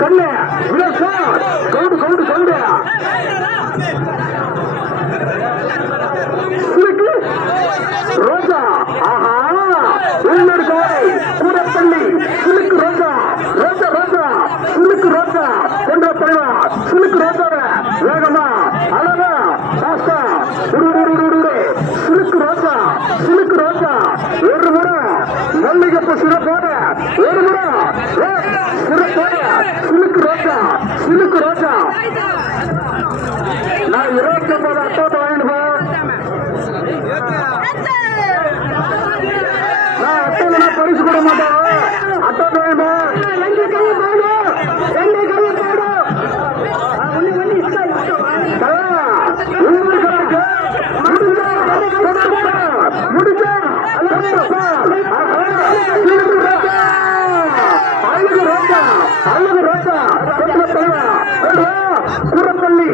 கண்ணு count count count ரோஜா ஆஹா உள்ளூர் கோவை கூடப்பள்ளி சுலுக்கு ரோஜா ரோஜா ரோஜா சுலுக்கு ரோஜா என்ற தலைவா சுலுக்கு ரோஜாவை வேகமா அழகா பாஸ்தா சுலுக்கு ரோஜா ஒரு முறை மல்லிகைப்பூ சிறப்போட ஒரு முறை சிறப்போட சுலுக்கு ரோஜா நான் 29 அட்டோட்டை வாங்கிட்டு நான் அட்டோல பரிசு கொடுக்க மாட்டேன் அட்டோட்டை வாங்கிட்டு கூடப்பள்ளி